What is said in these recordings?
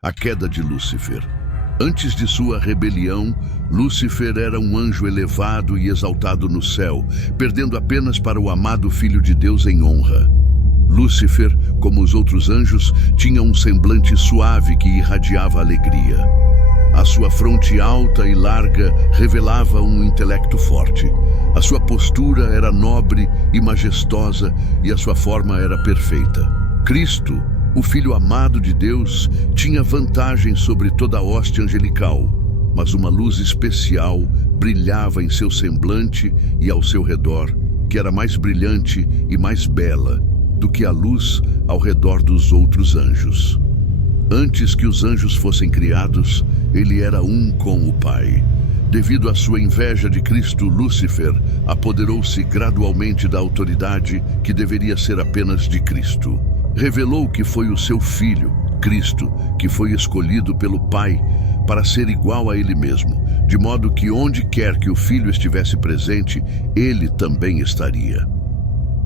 A queda de Lúcifer. Antes de sua rebelião, Lúcifer era um anjo elevado e exaltado no céu, perdendo apenas para o amado Filho de Deus em honra. Lúcifer, como os outros anjos, tinha um semblante suave que irradiava alegria. A sua fronte alta e larga revelava um intelecto forte. A sua postura era nobre e majestosa e a sua forma era perfeita. Cristo, o Filho amado de Deus, tinha vantagem sobre toda a hoste angelical, mas uma luz especial brilhava em seu semblante e ao seu redor, que era mais brilhante e mais bela do que a luz ao redor dos outros anjos. Antes que os anjos fossem criados, ele era um com o Pai. Devido à sua inveja de Cristo, Lúcifer apoderou-se gradualmente da autoridade que deveria ser apenas de Cristo. Revelou que foi o seu Filho, Cristo, que foi escolhido pelo Pai para ser igual a ele mesmo, de modo que onde quer que o Filho estivesse presente, ele também estaria.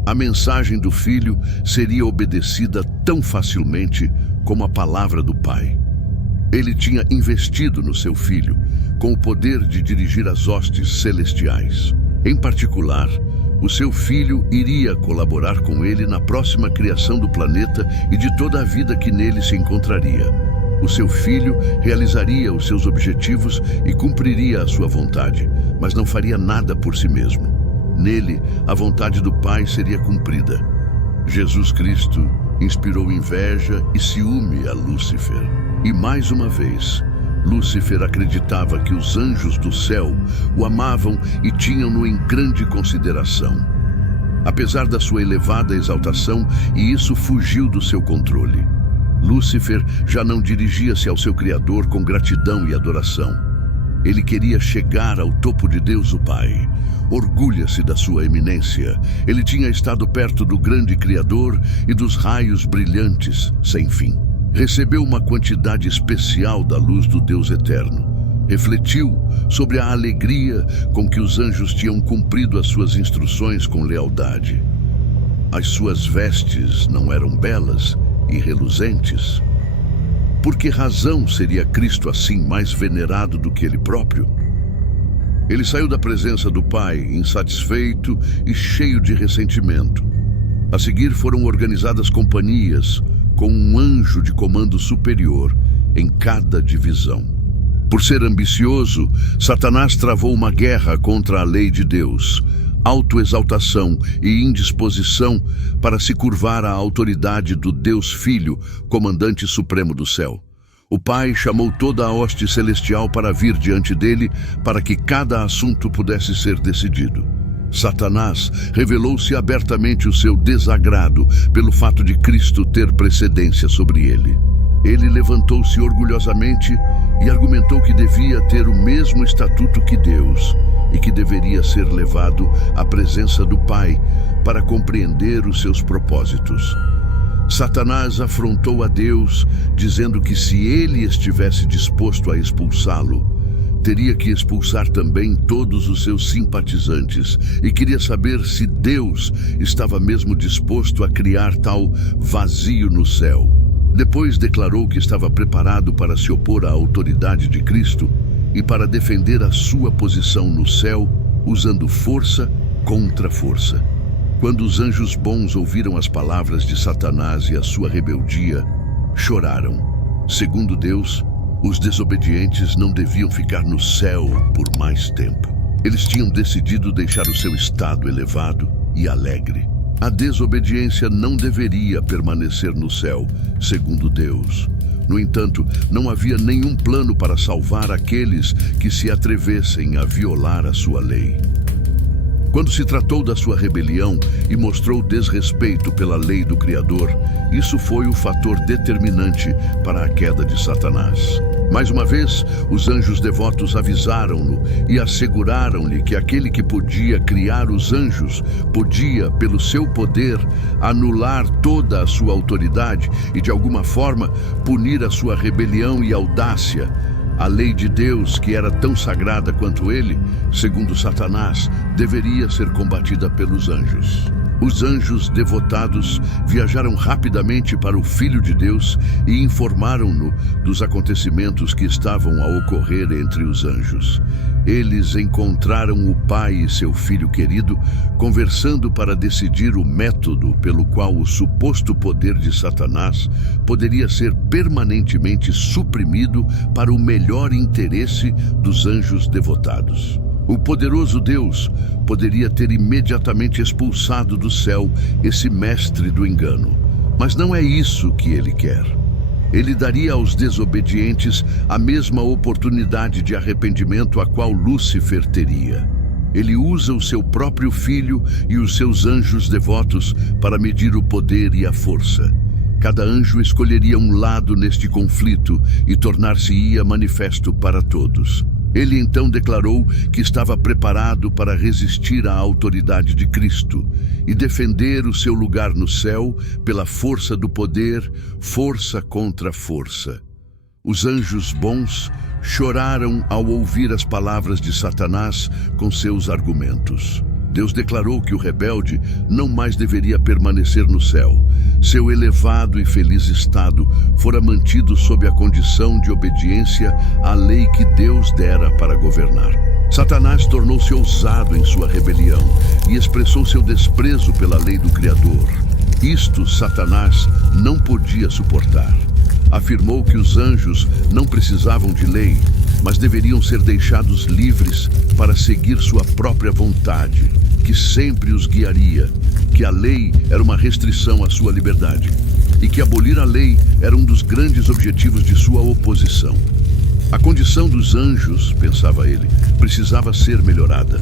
A mensagem do Filho seria obedecida tão facilmente como a palavra do Pai. Ele tinha investido no seu Filho, com o poder de dirigir as hostes celestiais. Em particular, o seu Filho iria colaborar com ele na próxima criação do planeta e de toda a vida que nele se encontraria. O seu Filho realizaria os seus objetivos e cumpriria a sua vontade, mas não faria nada por si mesmo. Nele, a vontade do Pai seria cumprida. Jesus Cristo inspirou inveja e ciúme a Lúcifer. E mais uma vez, Lúcifer acreditava que os anjos do céu o amavam e tinham-no em grande consideração. Apesar da sua elevada exaltação, e isso fugiu do seu controle. Lúcifer já não dirigia-se ao seu Criador com gratidão e adoração. Ele queria chegar ao topo de Deus o Pai. Orgulha-se da sua eminência. Ele tinha estado perto do grande Criador e dos raios brilhantes, sem fim. Recebeu uma quantidade especial da luz do Deus eterno. Refletiu sobre a alegria com que os anjos tinham cumprido as suas instruções com lealdade. As suas vestes não eram belas e reluzentes? Por que razão seria Cristo assim mais venerado do que ele próprio? Ele saiu da presença do Pai, insatisfeito e cheio de ressentimento. A seguir foram organizadas companhias, com um anjo de comando superior em cada divisão. Por ser ambicioso, Satanás travou uma guerra contra a lei de Deus, autoexaltação e indisposição para se curvar à autoridade do Deus Filho, comandante supremo do céu. O Pai chamou toda a hoste celestial para vir diante dele, para que cada assunto pudesse ser decidido. Satanás revelou-se abertamente o seu desagrado pelo fato de Cristo ter precedência sobre ele. Ele levantou-se orgulhosamente e argumentou que devia ter o mesmo estatuto que Deus e que deveria ser levado à presença do Pai para compreender os seus propósitos. Satanás afrontou a Deus, dizendo que se ele estivesse disposto a expulsá-lo, teria que expulsar também todos os seus simpatizantes, e queria saber se Deus estava mesmo disposto a criar tal vazio no céu. Depois declarou que estava preparado para se opor à autoridade de Cristo e para defender a sua posição no céu, usando força contra força. Quando os anjos bons ouviram as palavras de Satanás e a sua rebeldia, choraram. Segundo Deus, os desobedientes não deviam ficar no céu por mais tempo. Eles tinham decidido deixar o seu estado elevado e alegre. A desobediência não deveria permanecer no céu, segundo Deus. No entanto, não havia nenhum plano para salvar aqueles que se atrevessem a violar a sua lei. Quando se tratou da sua rebelião e mostrou desrespeito pela lei do Criador, isso foi o fator determinante para a queda de Satanás. Mais uma vez, os anjos devotos avisaram-no e asseguraram-lhe que aquele que podia criar os anjos podia, pelo seu poder, anular toda a sua autoridade e, de alguma forma, punir a sua rebelião e audácia. A lei de Deus, que era tão sagrada quanto ele, segundo Satanás, deveria ser combatida pelos anjos. Os anjos devotados viajaram rapidamente para o Filho de Deus e informaram-no dos acontecimentos que estavam a ocorrer entre os anjos. Eles encontraram o pai e seu filho querido conversando para decidir o método pelo qual o suposto poder de Satanás poderia ser permanentemente suprimido para o melhor interesse dos anjos devotados. O poderoso Deus poderia ter imediatamente expulsado do céu esse mestre do engano, mas não é isso que ele quer. Ele daria aos desobedientes a mesma oportunidade de arrependimento a qual Lúcifer teria. Ele usa o seu próprio filho e os seus anjos devotos para medir o poder e a força. Cada anjo escolheria um lado neste conflito e tornar-se-ia manifesto para todos. Ele então declarou que estava preparado para resistir à autoridade de Cristo e defender o seu lugar no céu pela força do poder, força contra força. Os anjos bons choraram ao ouvir as palavras de Satanás com seus argumentos. Deus declarou que o rebelde não mais deveria permanecer no céu. Seu elevado e feliz estado fora mantido sob a condição de obediência à lei que Deus dera para governar. Satanás tornou-se ousado em sua rebelião e expressou seu desprezo pela lei do Criador. Isto Satanás não podia suportar. Afirmou que os anjos não precisavam de lei, mas deveriam ser deixados livres para seguir sua própria vontade, que sempre os guiaria, que a lei era uma restrição à sua liberdade e que abolir a lei era um dos grandes objetivos de sua oposição. A condição dos anjos, pensava ele, precisava ser melhorada.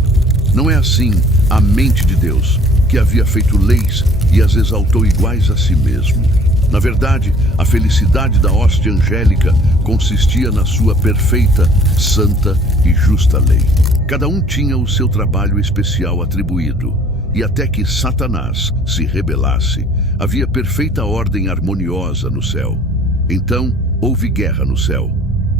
Não é assim a mente de Deus, que havia feito leis e as exaltou iguais a si mesmo. Na verdade, a felicidade da hoste angélica consistia na sua perfeita, santa e justa lei. Cada um tinha o seu trabalho especial atribuído, e até que Satanás se rebelasse, havia perfeita ordem harmoniosa no céu. Então, houve guerra no céu.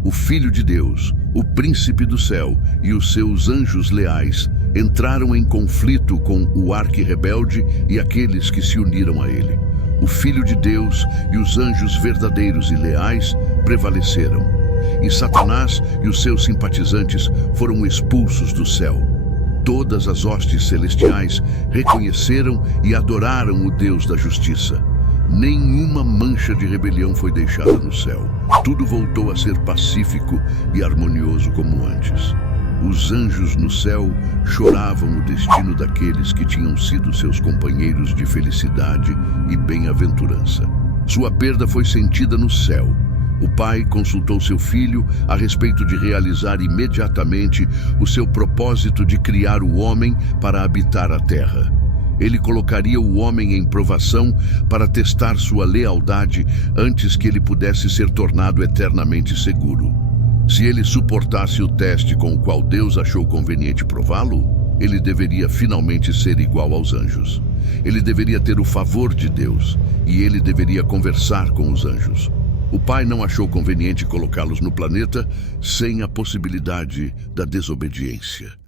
O Filho de Deus, o Príncipe do céu e os seus anjos leais entraram em conflito com o arqui-rebelde e aqueles que se uniram a ele. O Filho de Deus e os anjos verdadeiros e leais prevaleceram, e Satanás e os seus simpatizantes foram expulsos do céu. Todas as hostes celestiais reconheceram e adoraram o Deus da justiça. Nenhuma mancha de rebelião foi deixada no céu. Tudo voltou a ser pacífico e harmonioso como antes. Os anjos no céu choravam o destino daqueles que tinham sido seus companheiros de felicidade e bem-aventurança. Sua perda foi sentida no céu. O pai consultou seu filho a respeito de realizar imediatamente o seu propósito de criar o homem para habitar a terra. Ele colocaria o homem em provação para testar sua lealdade antes que ele pudesse ser tornado eternamente seguro. Se ele suportasse o teste com o qual Deus achou conveniente prová-lo, ele deveria finalmente ser igual aos anjos. Ele deveria ter o favor de Deus e ele deveria conversar com os anjos. O pai não achou conveniente colocá-los no planeta sem a possibilidade da desobediência.